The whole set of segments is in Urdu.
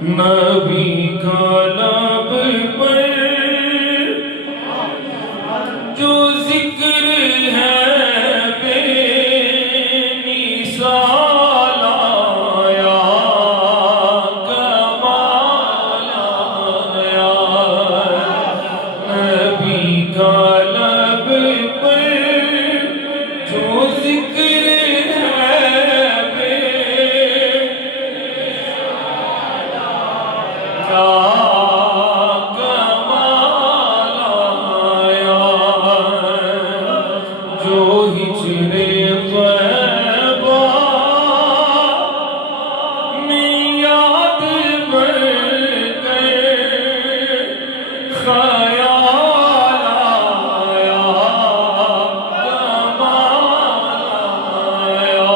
نبی کا لب پر جو ذکر ہے بے مثال آیا، کمال آیا، نبی کا لب پر جو ذکر ہے بے کمال آیا، جو ہجر طیبہ میں یاد بڑھ گئے، خیال آیا، کمال آیا،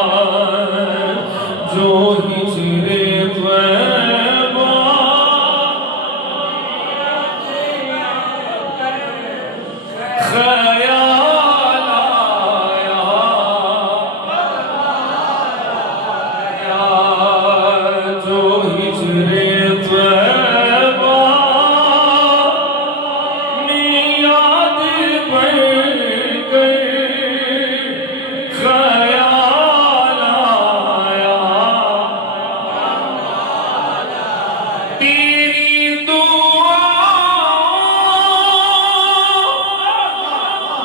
جو ہجر طیبہ خیال آیا، جو ہجر طیبہ میں یاد بڑھ گئے، خیال آیا، تیری دعا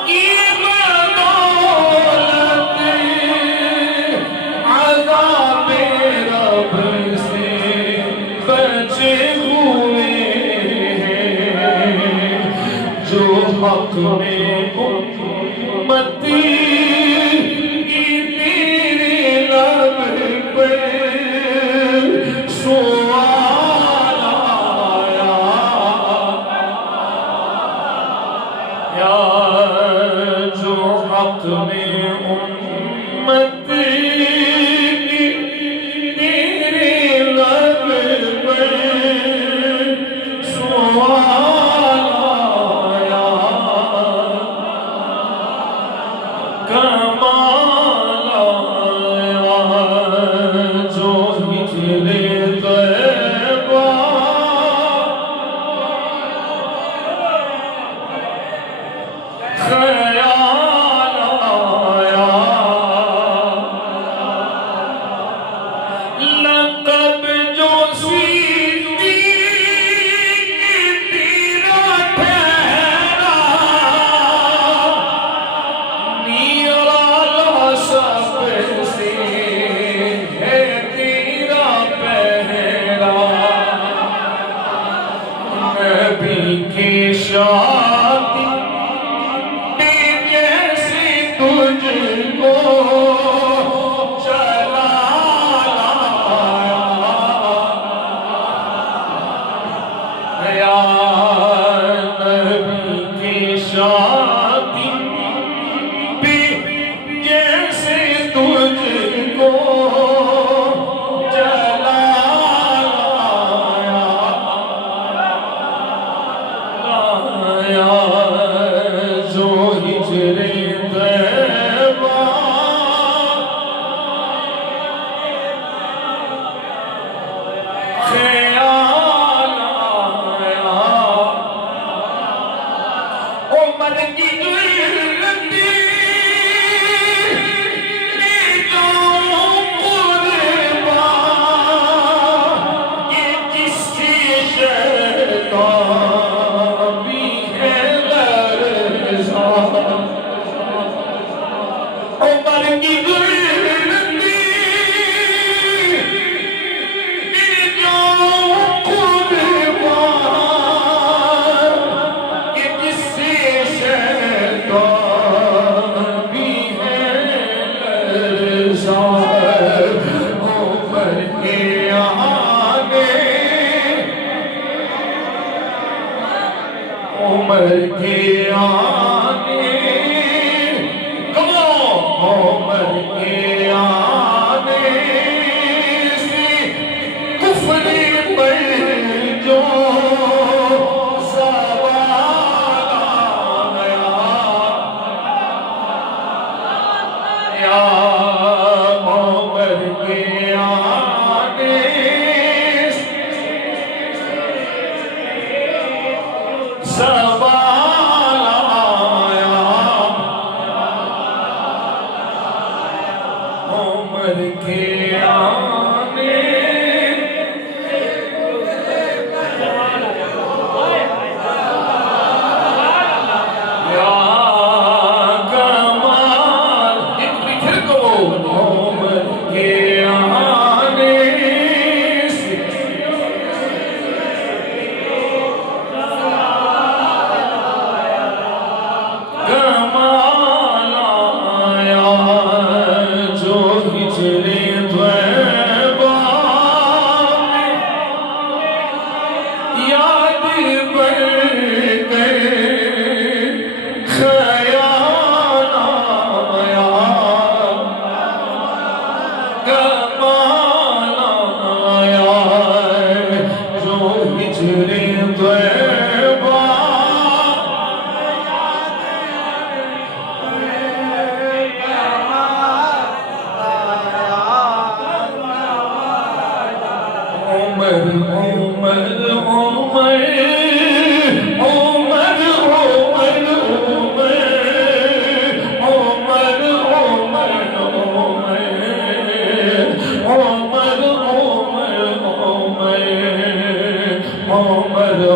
کی بدولت عذاب رب سے بچے ہوئے ہیں، جو حق میں امتی کی تیرے لب پہ سوال آیا، یا جو حق میں امتی کی تیرے لب پہ سوال آیا، کمال آیا، جو ہجر طیبہ خیال آیا، لقب جو صدیق تیرا ٹھہرا، نیرالا سب سے ہے تیرا پہرا، نبی کی شادی جیسے تجھ کو چلا لایا، نبی کی شادی بھی جیسے تجھ کو چلا لایا، جو ہجر طیبہ خیال آیا، عمر کی گردی میں جو قربان، یہ جس سے شیطان بھی ہے لرزان، عمر کی گردی میں جو قربان، یہ جس سے شیطان بھی ہے لرزان، عمر کے آنے، عمر کے آنے، عمر کے آنے سے کفر پر جو زوال آیا، یا عمر کے آنے عمر عمر عمر عمر عمر عمر عمر عمر عمر عمر